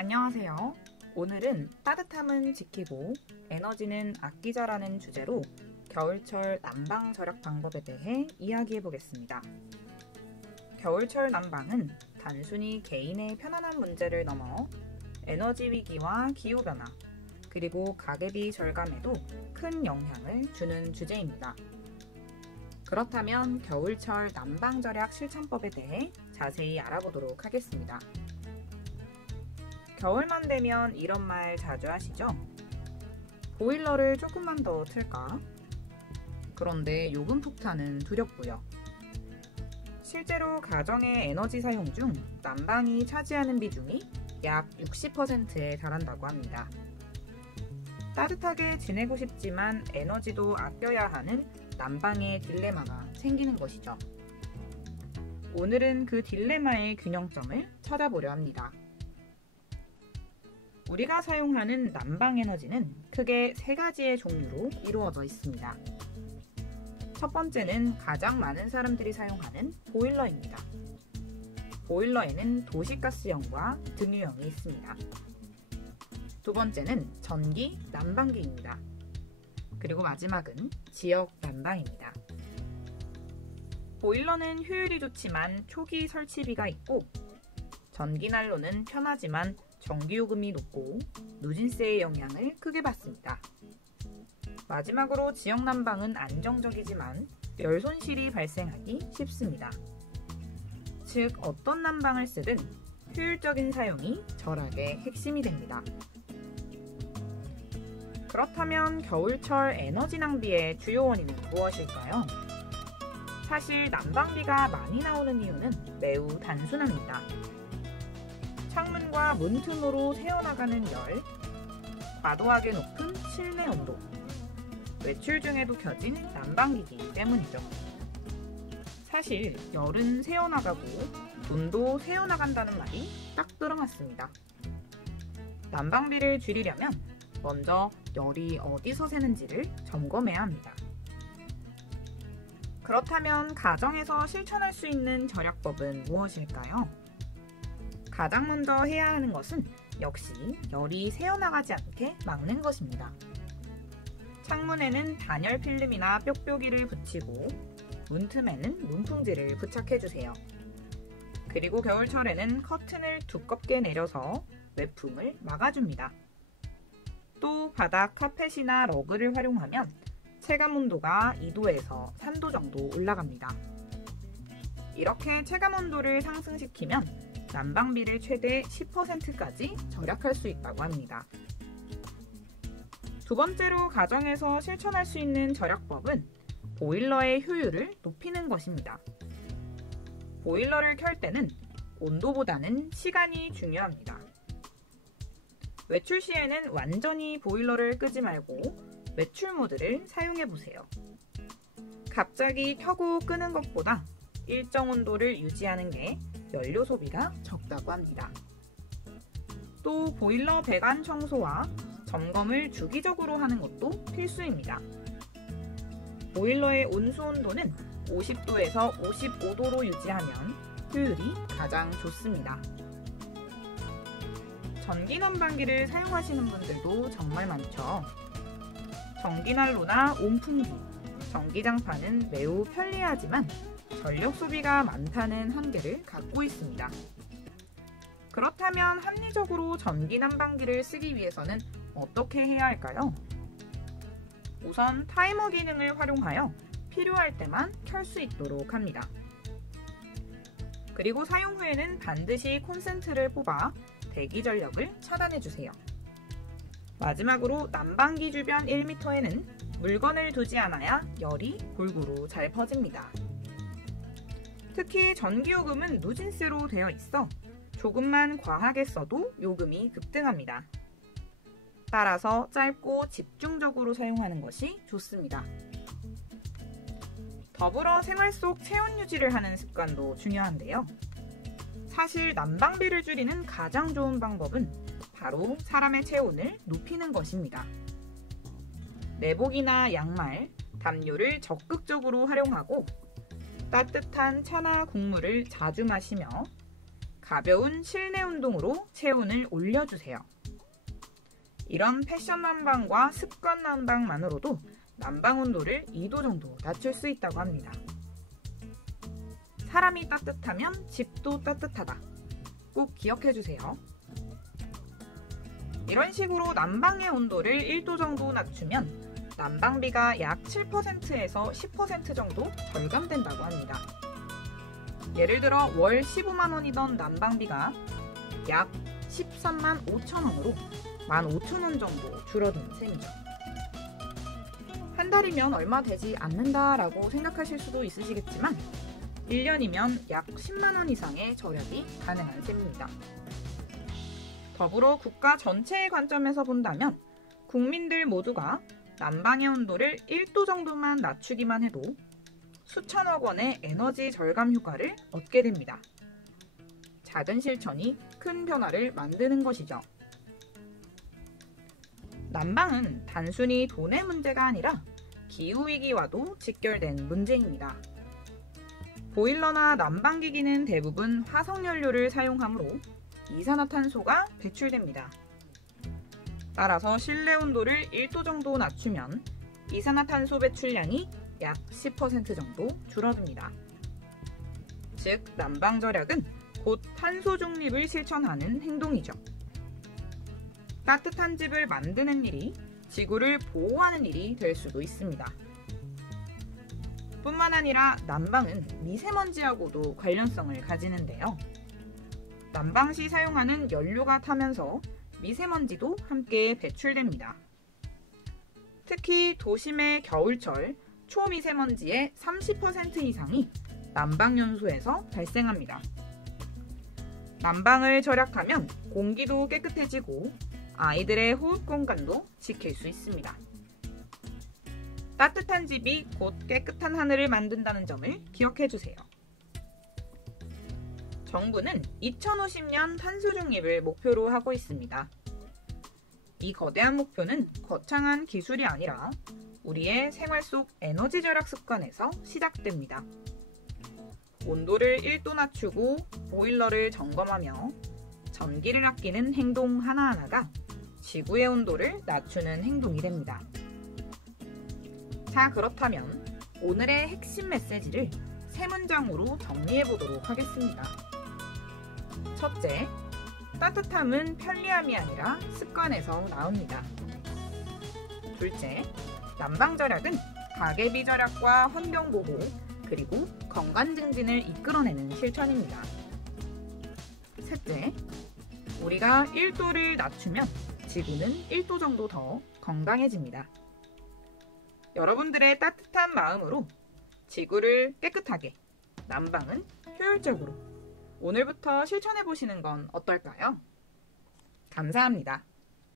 안녕하세요. 오늘은 따뜻함은 지키고 에너지는 아끼자라는 주제로 겨울철 난방 절약 방법에 대해 이야기해 보겠습니다. 겨울철 난방은 단순히 개인의 편안한 문제를 넘어 에너지 위기와 기후변화, 그리고 가계비 절감에도 큰 영향을 주는 주제입니다. 그렇다면 겨울철 난방 절약 실천법에 대해 자세히 알아보도록 하겠습니다. 겨울만 되면 이런 말 자주 하시죠? 보일러를 조금만 더 틀까? 그런데 요금 폭탄은 두렵고요. 실제로 가정의 에너지 사용 중 난방이 차지하는 비중이 약 60%에 달한다고 합니다. 따뜻하게 지내고 싶지만 에너지도 아껴야 하는 난방의 딜레마가 생기는 것이죠. 오늘은 그 딜레마의 균형점을 찾아보려 합니다. 우리가 사용하는 난방 에너지는 크게 세 가지의 종류로 이루어져 있습니다. 첫 번째는 가장 많은 사람들이 사용하는 보일러입니다. 보일러에는 도시가스형과 등유형이 있습니다. 두 번째는 전기 난방기입니다. 그리고 마지막은 지역 난방입니다. 보일러는 효율이 좋지만 초기 설치비가 있고, 전기난로는 편하지만 전기요금이 높고 누진세의 영향을 크게 받습니다. 마지막으로 지역 난방은 안정적이지만 열 손실이 발생하기 쉽습니다. 즉, 어떤 난방을 쓰든 효율적인 사용이 절약의 핵심이 됩니다. 그렇다면 겨울철 에너지 낭비의 주요 원인은 무엇일까요? 사실 난방비가 많이 나오는 이유는 매우 단순합니다. 창문과 문 틈으로 새어나가는 열, 과도하게 높은 실내 온도, 외출 중에도 켜진 난방기기 때문이죠. 사실 열은 새어나가고 문도 새어나간다는 말이 딱 들어맞습니다. 난방비를 줄이려면 먼저 열이 어디서 새는지를 점검해야 합니다. 그렇다면 가정에서 실천할 수 있는 절약법은 무엇일까요? 가장 먼저 해야 하는 것은 역시 열이 새어나가지 않게 막는 것입니다. 창문에는 단열 필름이나 뾱뾱이를 붙이고 문틈에는 문풍지를 부착해주세요. 그리고 겨울철에는 커튼을 두껍게 내려서 외풍을 막아줍니다. 또 바닥 카펫이나 러그를 활용하면 체감온도가 2도에서 3도 정도 올라갑니다. 이렇게 체감온도를 상승시키면 난방비를 최대 10%까지 절약할 수 있다고 합니다. 두 번째로 가정에서 실천할 수 있는 절약법은 보일러의 효율을 높이는 것입니다. 보일러를 켤 때는 온도보다는 시간이 중요합니다. 외출 시에는 완전히 보일러를 끄지 말고 외출 모드를 사용해 보세요. 갑자기 켜고 끄는 것보다 일정 온도를 유지하는 게 연료 소비가 적다고 합니다. 또 보일러 배관 청소와 점검을 주기적으로 하는 것도 필수입니다. 보일러의 온수 온도는 50도에서 55도로 유지하면 효율이 가장 좋습니다. 전기 난방기를 사용하시는 분들도 정말 많죠. 전기난로나 온풍기, 전기장판은 매우 편리하지만 전력 소비가 많다는 한계를 갖고 있습니다. 그렇다면 합리적으로 전기 난방기를 쓰기 위해서는 어떻게 해야 할까요? 우선 타이머 기능을 활용하여 필요할 때만 켤 수 있도록 합니다. 그리고 사용 후에는 반드시 콘센트를 뽑아 대기 전력을 차단해주세요. 마지막으로 난방기 주변 1m에는 물건을 두지 않아야 열이 골고루 잘 퍼집니다. 특히 전기요금은 누진세로 되어 있어 조금만 과하게 써도 요금이 급등합니다. 따라서 짧고 집중적으로 사용하는 것이 좋습니다. 더불어 생활 속 체온 유지를 하는 습관도 중요한데요. 사실 난방비를 줄이는 가장 좋은 방법은 바로 사람의 체온을 높이는 것입니다. 내복이나 양말, 담요를 적극적으로 활용하고 따뜻한 차나 국물을 자주 마시며 가벼운 실내 운동으로 체온을 올려주세요. 이런 패션 난방과 습관 난방만으로도 난방 온도를 2도 정도 낮출 수 있다고 합니다. 사람이 따뜻하면 집도 따뜻하다. 꼭 기억해주세요. 이런 식으로 난방의 온도를 1도 정도 낮추면 난방비가 약 7%에서 10% 정도 절감된다고 합니다. 예를 들어 월 15만 원이던 난방비가 약 13만 5천 원으로 15,000원 정도 줄어든 셈이죠. 한 달이면 얼마 되지 않는다라고 생각하실 수도 있으시겠지만 1년이면 약 10만 원 이상의 절약이 가능한 셈입니다. 더불어 국가 전체의 관점에서 본다면 국민들 모두가 난방의 온도를 1도 정도만 낮추기만 해도 수천억 원의 에너지 절감 효과를 얻게 됩니다. 작은 실천이 큰 변화를 만드는 것이죠. 난방은 단순히 돈의 문제가 아니라 기후위기와도 직결된 문제입니다. 보일러나 난방기기는 대부분 화석연료를 사용하므로 이산화탄소가 배출됩니다. 따라서 실내 온도를 1도 정도 낮추면 이산화탄소 배출량이 약 10% 정도 줄어듭니다. 즉, 난방 절약은 곧 탄소 중립을 실천하는 행동이죠. 따뜻한 집을 만드는 일이 지구를 보호하는 일이 될 수도 있습니다. 뿐만 아니라 난방은 미세먼지하고도 관련성을 가지는데요. 난방 시 사용하는 연료가 타면서 미세먼지도 함께 배출됩니다. 특히 도심의 겨울철 초미세먼지의 30% 이상이 난방연소에서 발생합니다. 난방을 절약하면 공기도 깨끗해지고 아이들의 호흡 공간도 지킬 수 있습니다. 따뜻한 집이 곧 깨끗한 하늘을 만든다는 점을 기억해 주세요. 정부는 2050년 탄소 중립을 목표로 하고 있습니다. 이 거대한 목표는 거창한 기술이 아니라 우리의 생활 속 에너지 절약 습관에서 시작됩니다. 온도를 1도 낮추고 보일러를 점검하며 전기를 아끼는 행동 하나하나가 지구의 온도를 낮추는 행동이 됩니다. 자, 그렇다면 오늘의 핵심 메시지를 세 문장으로 정리해 보도록 하겠습니다. 첫째, 따뜻함은 편리함이 아니라 습관에서 나옵니다. 둘째, 난방 절약은 가계비 절약과 환경 보호, 그리고 건강 증진을 이끌어내는 실천입니다. 셋째, 우리가 1도를 낮추면 지구는 1도 정도 더 건강해집니다. 여러분들의 따뜻한 마음으로 지구를 깨끗하게, 난방은 효율적으로 오늘부터 실천해 보시는 건 어떨까요? 감사합니다.